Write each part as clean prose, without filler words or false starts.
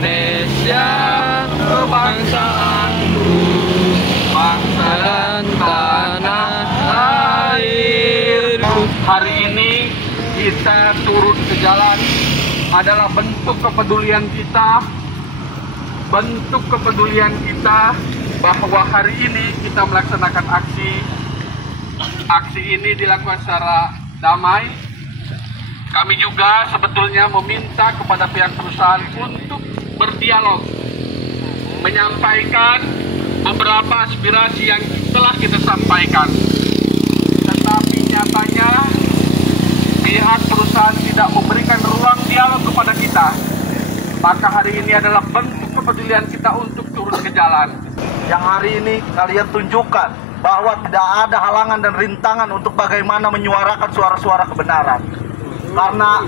Indonesia, kebangsaanku, bangsa dan tanah air. Hari ini kita turun ke jalan adalah bentuk kepedulian kita, bahwa hari ini kita melaksanakan aksi ini dilakukan secara damai. Kami juga sebetulnya meminta kepada pihak perusahaan untuk berdialog, menyampaikan beberapa aspirasi yang telah kita sampaikan. Tetapi nyatanya pihak perusahaan tidak memberikan ruang dialog kepada kita. Maka hari ini adalah bentuk kepedulian kita untuk turun ke jalan. Yang hari ini kalian tunjukkan bahwa tidak ada halangan dan rintangan untuk bagaimana menyuarakan suara-suara kebenaran. Karena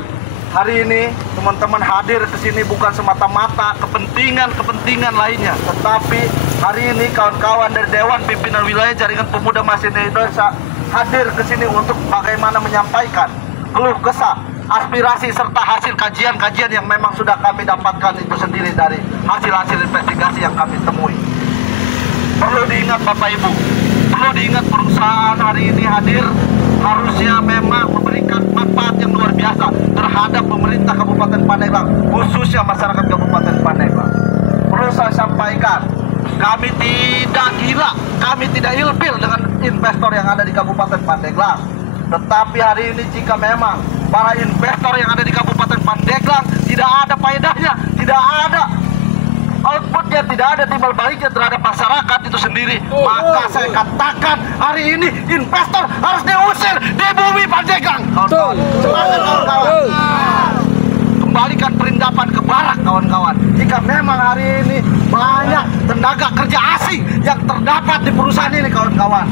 hari ini teman-teman hadir ke sini bukan semata-mata kepentingan lainnya, tetapi hari ini kawan-kawan dari Dewan Pimpinan Wilayah Jaringan Pemuda Mahasiswa Indonesia hadir ke sini untuk bagaimana menyampaikan keluh kesah, aspirasi serta hasil kajian-kajian yang memang sudah kami dapatkan itu sendiri dari hasil-hasil investigasi yang kami temui. Perlu diingat Bapak Ibu, perlu diingat perusahaan hari ini hadir harusnya memang memberikan manfaat yang luar biasa terhadap pemerintah Kabupaten Pandeglang, khususnya masyarakat Kabupaten Pandeglang. Perlu saya sampaikan, kami tidak gila, kami tidak ilfil dengan investor yang ada di Kabupaten Pandeglang. Tetapi hari ini jika memang para investor yang ada di Kabupaten Pandeglang tidak ada faedahnya, tidak ada outputnya, tidak ada timbal baliknya terhadap masyarakat itu sendiri, maka saya katakan hari ini investor harus diusir di bumi Pandeglang. Kawan-kawan, semangat kawan-kawan. Kembalikan perindapan ke barak kawan-kawan. Jika memang hari ini banyak tenaga kerja asing yang terdapat di perusahaan ini kawan-kawan,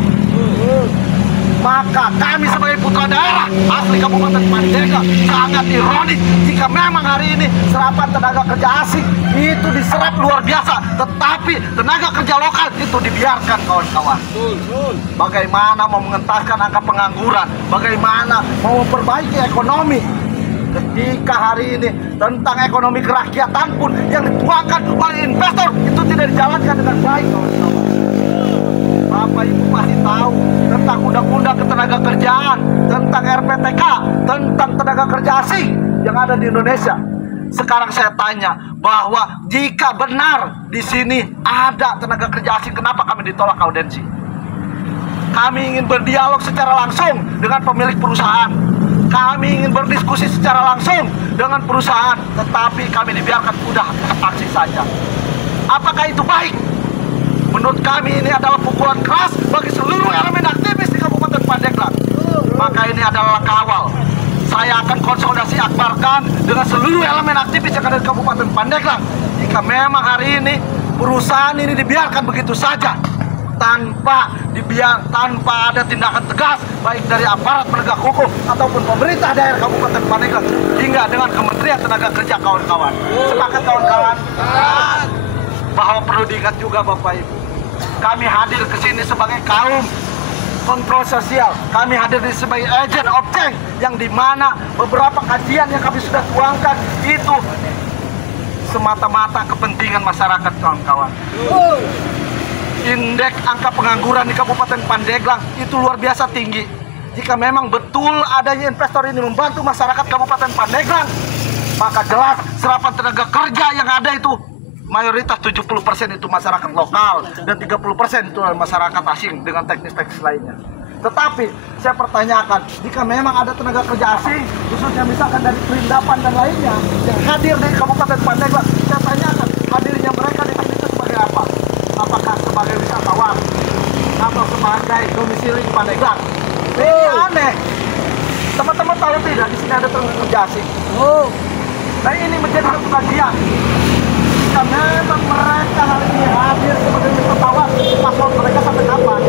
maka kami sebagai putra daerah asli Kabupaten Pandeglang sangat ironis jika memang hari ini serapan tenaga kerja asing itu diserap luar biasa, tetapi tenaga kerja lokal itu dibiarkan kawan-kawan. Bagaimana mau mengentaskan angka pengangguran, bagaimana mau memperbaiki ekonomi ketika hari ini tentang ekonomi kerakyatan pun yang dituangkan oleh investor itu tidak dijalankan dengan baik kawan-kawan. Bapak Ibu pasti tahu tentang undang-undang ketenaga kerjaan, tentang RPTK, tentang tenaga kerja asing yang ada di Indonesia. Sekarang saya tanya bahwa jika benar di sini ada tenaga kerja asing, kenapa kami ditolak audensi? Kami ingin berdialog secara langsung dengan pemilik perusahaan. Kami ingin berdiskusi secara langsung dengan perusahaan, tetapi kami dibiarkan udah aksi saja. Apakah itu baik? Menurut kami ini adalah pukulan keras bagi seluruh elemen aktivis di Kabupaten Pandeglang. Maka ini adalah kawal. Saya akan konsolidasi akbarkan dengan seluruh elemen aktivis yang ada di Kabupaten Pandeglang. Jika memang hari ini perusahaan ini dibiarkan begitu saja tanpa ada tindakan tegas baik dari aparat penegak hukum ataupun pemerintah daerah Kabupaten Pandeglang hingga dengan Kementerian Tenaga Kerja kawan-kawan. Sepakat kawan-kawan? Bahwa perlu diingat juga Bapak Ibu, kami hadir ke sini sebagai kaum kontrol sosial. Kami hadir di sebagai agent of change yang dimana beberapa kajian yang kami sudah tuangkan itu semata-mata kepentingan masyarakat kawan-kawan. Indeks angka pengangguran di Kabupaten Pandeglang itu luar biasa tinggi. Jika memang betul adanya investor ini membantu masyarakat Kabupaten Pandeglang, maka jelas serapan tenaga kerja yang ada itu mayoritas 70% itu masyarakat lokal dan 30% itu masyarakat asing dengan teknis-teknis lainnya. Tetapi saya pertanyakan, jika memang ada tenaga kerja asing, khususnya misalkan dari Perindapan dan lainnya yang hadir di Kabupaten Pandeglang, saya tanyakan hadirnya mereka di sini itu sebagai apa? Apakah sebagai wisatawan atau sebagai domisili di Pandeglang? Ini aneh. Teman-teman tahu tidak di sini ada tenaga kerja asing? Nah ini menjadi satu kajian. Jika memang mereka hari ini hadir sebagai wisatawan, paspor mereka sampai kapan?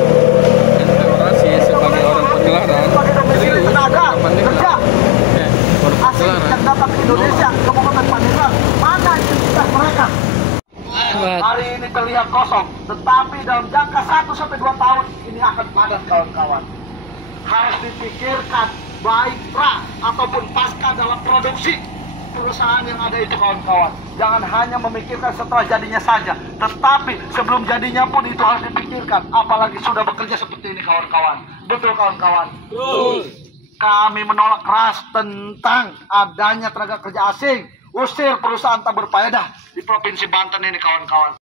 Deklarasi sebagai orang pegelaran, sebagai domisili tenaga kerja asing yang datang ke Indonesia, Kabupaten Pandeglang, mana identitas mereka? Hari ini terlihat kosong, tetapi dalam jangka 1-2 tahun ini akan padat kawan-kawan. Harus dipikirkan baik pra ataupun pasca dalam produksi perusahaan yang ada itu kawan-kawan. Jangan hanya memikirkan setelah jadinya saja, tetapi sebelum jadinya pun itu harus dipikirkan. Apalagi sudah bekerja seperti ini kawan-kawan. Betul kawan-kawan? Betul. Kami menolak keras tentang adanya tenaga kerja asing. Usir perusahaan tak berfaedah di Provinsi Banten ini kawan-kawan.